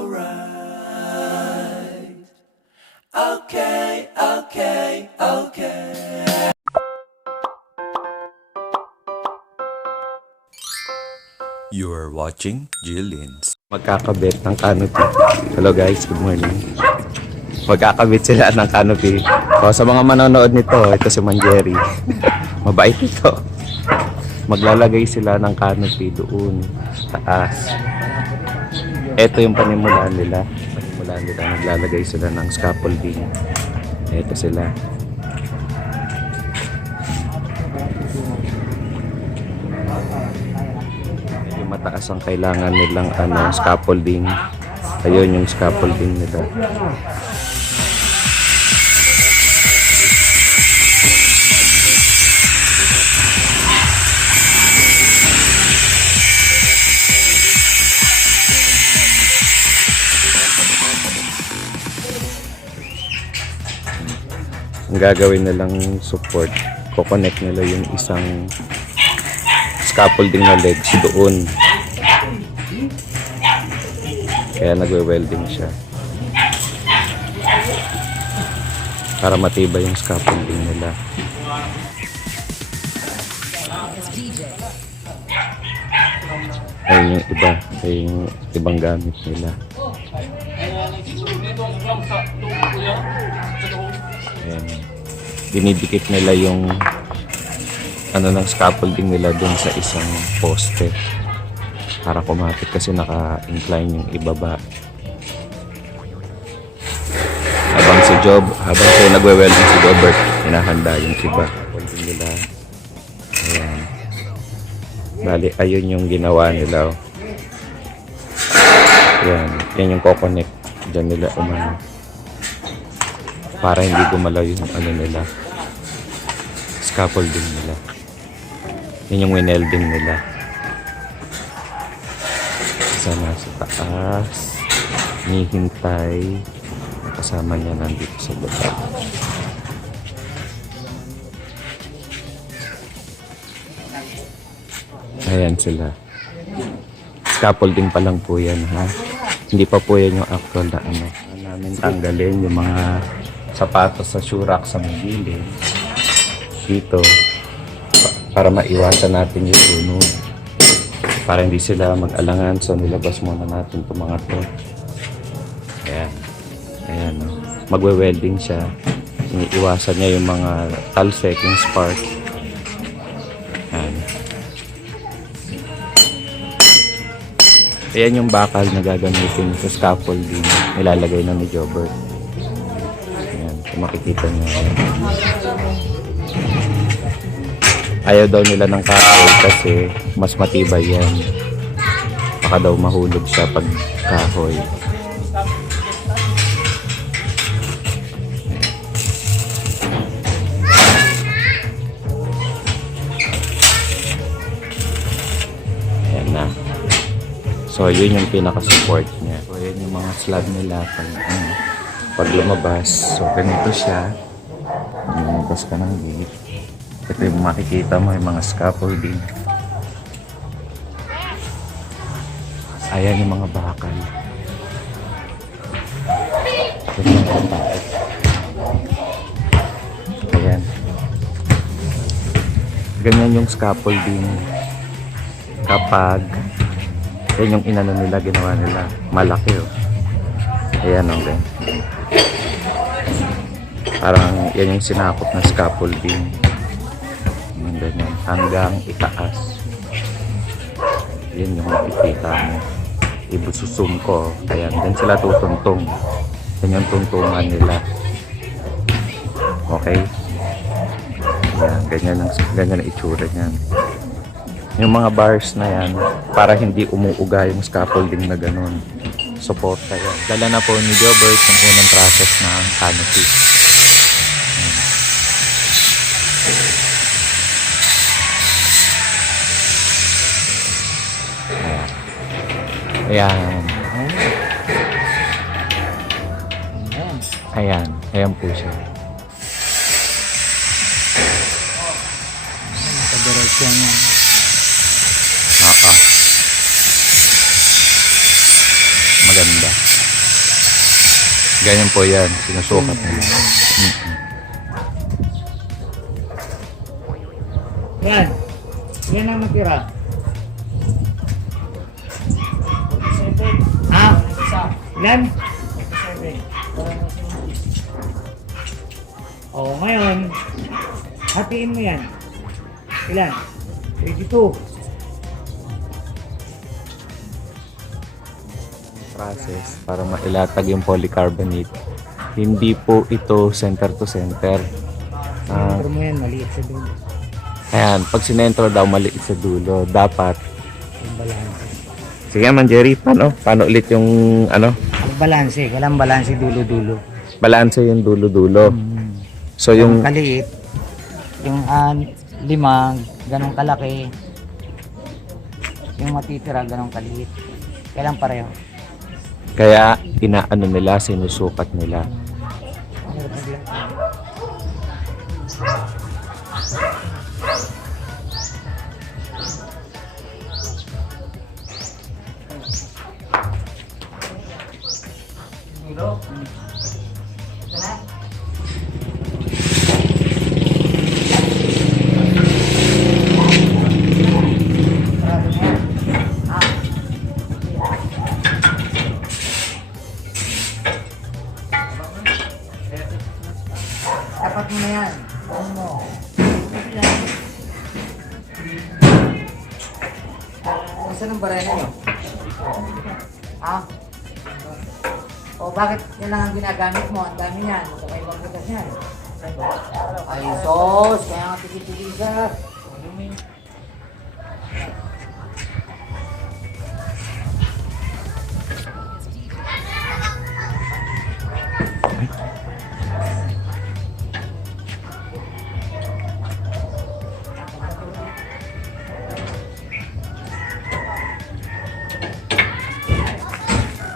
alright. Okay, okay, okay. You are watching Jillian's. Magkakabit ng canopy. Hello guys, good morning. Magkakabit sila ng canopy. So, sa mga manonood nito, ito si Mang Jerry. Mabait ito. Maglalagay sila ng canopy doon sa taas. Ito yung panimulaan nila. Naglalagay sila ng scaffolding. Ito sila. Mataas ang kailangan nilang scaffolding. Ayun yung scaffolding nila. Ang gagawin nilang support, coconnect nila yung isang scaffolding na legs doon. Kaya nagwe-welding siya para matibay yung scaffolding nila. Ayun yung iba, ayun yung ibang gamit nila. Ayan. Dinidikit nila yung ng scaffolding nila dun sa isang poste para kumapit kasi naka-incline yung ibaba. Habang siya nagwe-welding si Robert, hinahanda yung iba. Welding nila. Ayan. Bali, ayun yung ginawa nila. Ayan. Yan yung coconnect. Diyan nila umano. Para hindi gumalaw yung nila. Scaffolding nila. Yan yung winelding nila. Isa na sa taas. Hinihintay. Kasama niya nandito sa baba. Ayan sila. Scaffolding pa lang po yan, ha. Hindi pa po yan yung actual na namin tanggalin yung mga sapatos sa shoe rack sa magilid. Dito. Para maiwasan natin yung sunog. Para hindi sila mag-alangan. So nilabas muna natin itong mga to. Ayan. Ayan. Magwe-welding siya. Iniiwasan niya yung mga talsek, yung spark. Ayan. Ayan yung bakal na gagamitin sa scaffolding. Nilalagay na ni Jobert. Ayan. Kung makikita niyo. Ayaw daw nila ng kahoy kasi mas matibay yan. Baka daw mahulog siya pag kahoy. Ayan na. So yun yung pinaka-support niya. So yun yung mga slab nila pag lumabas. So ganito siya. Lumabas ka ng gate. Ito yung makikita mo yung mga scaffolding. Ayan yung mga bakal. Ayan. Ganyan yung scaffolding. Kapag yan yung inano nila, ginawa nila. Malaki oh. Ayan oh, ganyan. Parang yan yung sinakop na scaffolding. Ganyan, hanggang itaas. Yan yung makikita mo. Ibususum ko. Ayan, din sila tutuntong. Yan yung tuntungan nila. Okay? Ayan, ganyan ang itsura niyan. Yung mga bars na yan, para hindi umuuga yung scaffolding na ganun. Suporta yan. Dala na po ni Jobert yung unang process ng canopy. Ayan. Ayan. Ayan po siya. Nakadireksyon yan. Oo. Maganda. Ganyan po yan. Sinusukat nila. Yan. Yan ang natira. Ah, ilan? O, ngayon, hatiin mo yan. Ilan? 22. Process para mailatag yung polycarbonate. Hindi po ito center to center. Sinentro mo yan, maliit sa dulo. Ayan, pag sinentro daw maliit sa dulo, dapat. Yung balanse. Sige Mang Jerry, paano ulit yung Ang balanse, walang balanse dulo-dulo. balanse yung dulo-dulo. So Yung yung kaliit, yung limang, ganong kalaki. Yung matitira, ganong kaliit. Kailang pareho. kaya inaano nila, sinusukat nila. Dapat mo na yan. Ano? Saan ang barena nyo? Ha? O bakit yan lang ang ginagamit mo? Ang dami yan. May ibang butas yan. Ay sos! Kaya nga tigil-tigil ka.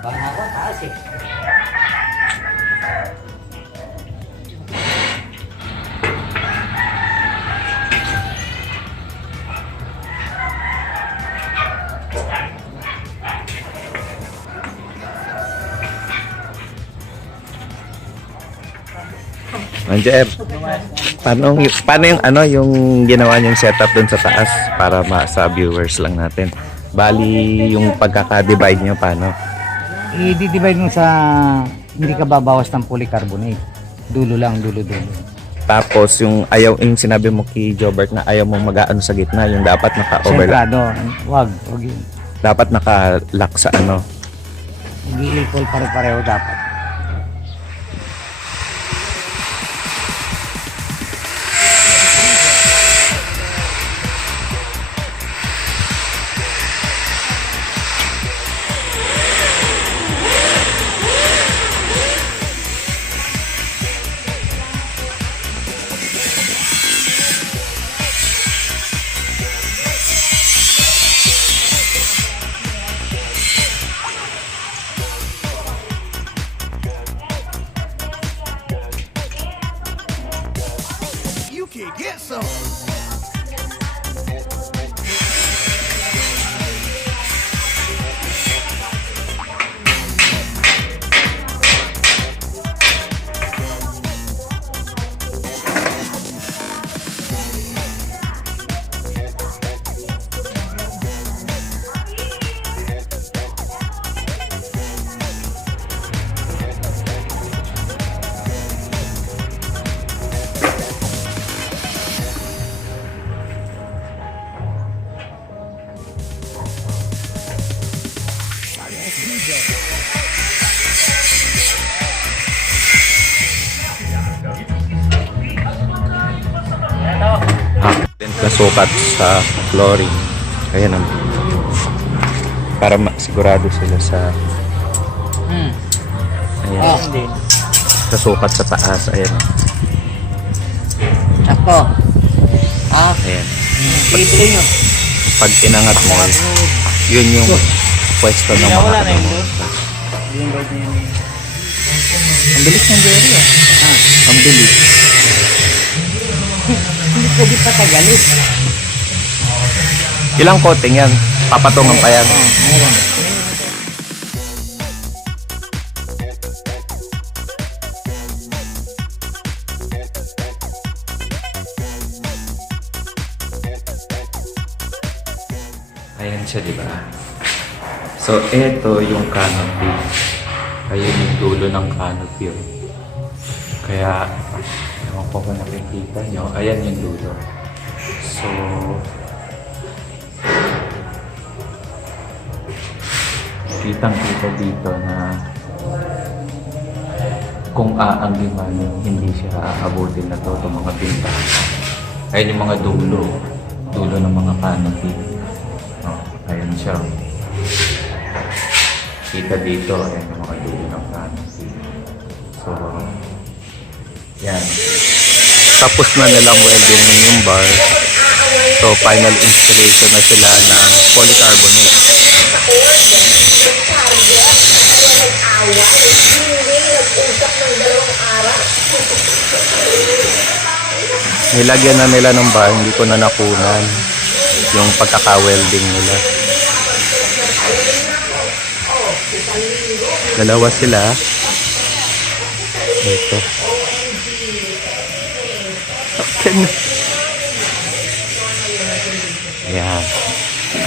Baka ako, taas eh. Mang Jer, paano yung yung ginawa niyong setup dun sa taas para sa viewers lang natin? Bali yung pagkaka-divide niyo paano? I-divide mo sa hindi ka babawas ng polycarbonate. Dulo lang, dulo-dulo. Tapos yung yung sinabi mo kay Jobert na ayaw mong mag-aano sa gitna, yung dapat naka-overlap. Sentrado. Wag yun. Dapat naka-lock sa Hindi equal pare-pareho dapat. You can get some. Nasukat sa flooring. Ayan para sigurado sila sa ayan. Nasukat sa taas. Ayan. Sakto. Ayan. Ituloy nyo. Pag inangat mo, yun yung pwesto ng mga Wala na yung ano. load. Yung load na yun. Ang bilis ng Jerry Ang bilis. Hindi pwede patagalin. Ilang coating yan? Papatungan pa yan. Meron. Ayan siya, di ba? So, eto yung canopy. Ayun yung dulo ng canopy. Oh. Kaya, ewan ko kung nakikita nyo. Ayan yung dulo. So, kitang-kita dito na kung aangin man, hindi siya aabutin na to itong mga bintana. Ayan yung mga dulo ng mga canopy. Oh, ayan siya. Kita dito, ayan yung mga dulo ng canopy. So, yan. Tapos na nilang welding yung bar. So, final installation na sila ng polycarbonate. Nilagyan na nila ng bar, hindi ko na nakunan yung pagkaka-welding nila. Dalawa sila. Ito. Okay. Ayan.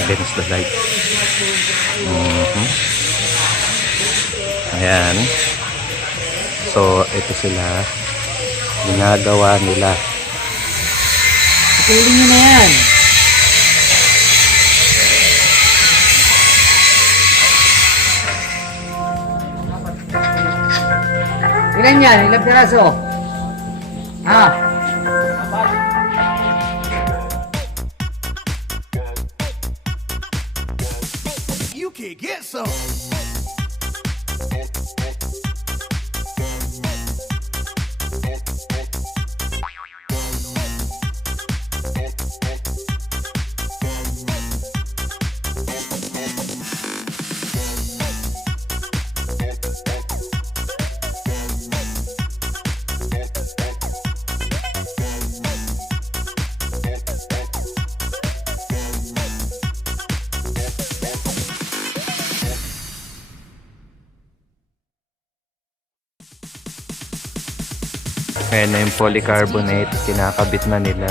Against the light. Ayan. So, ito sila. Ginagawa nila. Tuloy nyo na yan. Ilan yan? Ilang piraso? You can get some. Ayan na yung polycarbonate. Kinakabit na nila.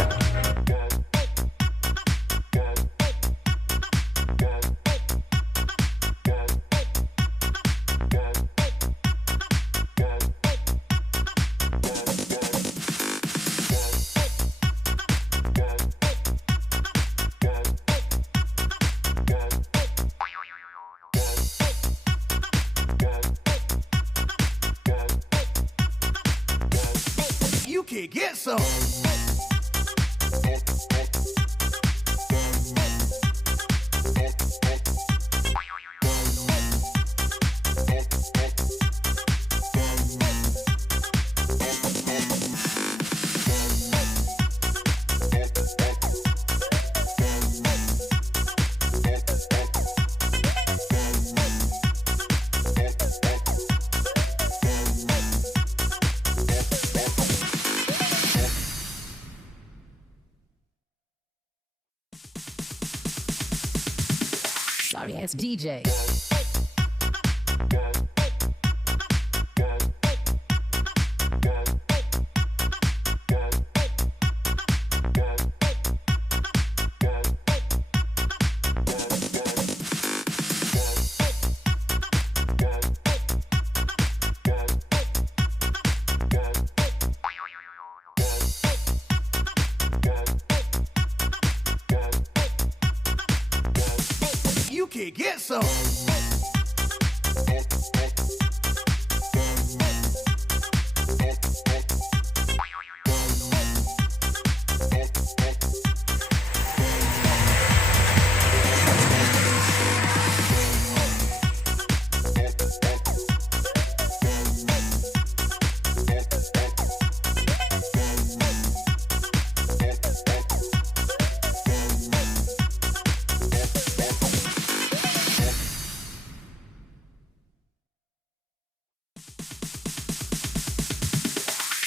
You can get some. Sorry ass DJ. You can get some.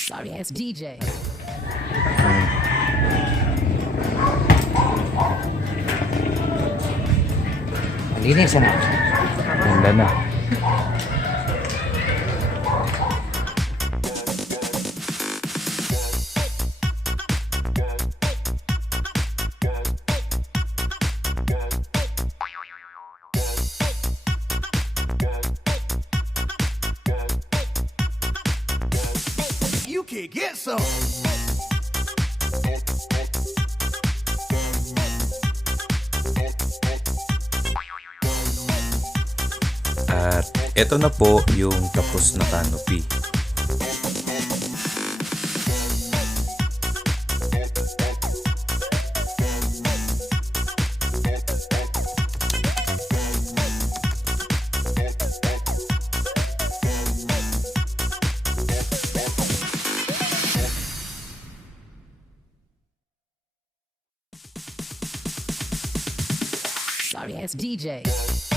Sorry ass DJ. Linis na. Ganda na. can get some. At ito na po yung tapos na canopy. Sorry ass DJ.